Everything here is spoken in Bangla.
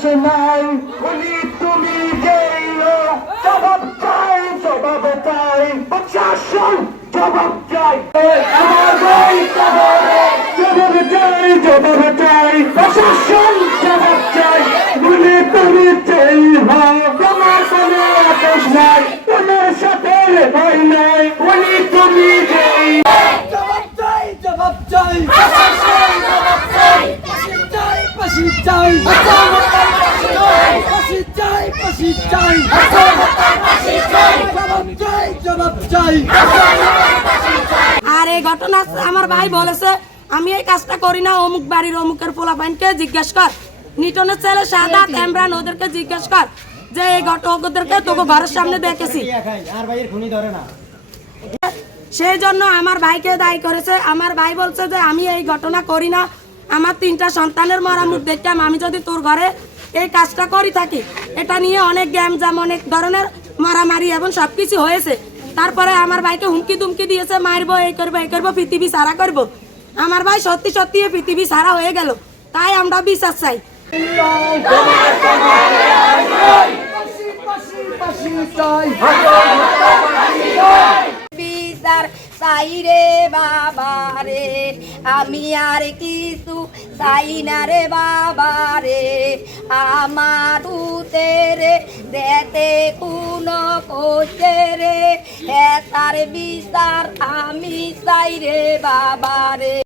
চাই বলি, তুমি যেই জবাব চাই জবাব চাই। প্রশাসন জবাব চাই। আমার ভাই জবাব চাই জবাব চাই। প্রশাসন জবাব চাই। বলি, তুমি যেই হোক তোমার কোনো আপোষ নাই। তোমার সাথে ভয় নাই। বলি, তুমি যেই জবাব চাই জবাব চাই। জবাব চাই। ফাঁসি চাই। ফাঁসি চাই। ফাঁসি চাই। জবাব চাই জবাব চাই। আর এই ঘটনা আমার ভাই বলেছে আমি এই কাজটা করি না অমুক বাড়ির অমুকের পোলাপাইনকে জিজ্ঞেস কর। নিটনের ছেলে সাদাত এমরান ওদেরকে জিজ্ঞেস কর যে এই ঘট ওদেরকে তোকে ঘরের সামনে দেখেছি। সেই জন্য আমার ভাইকে দায়ী করেছে। আমার ভাই বলছে যে আমি এই ঘটনা করি না। আমার তিনটা সন্তানের মরা মুখ দেখতাম আমি যদি তোর ঘরে এই কাজটা করি থাকি। এটা নিয়ে অনেক গ্যাম জাম অনেক ধরনের মারামারি এবং সব কিছু হয়েছে। তারপরে আমার ভাইকে হুমকি দুমকি দিয়েছে, মারবো, এই করব এই করব, পৃথিবী সারা করব। আমার ভাই সত্যি সত্যি পৃথিবী সারা হয়ে গেল। তাই আমরা বিশ্বাস চাই। বাবা রে, আমি আর কিছু চাই না রে বাবা রে। আমার তেরে দেতে কোন কোচে রে। তার বিচার আমি চাই রে বাবা রে।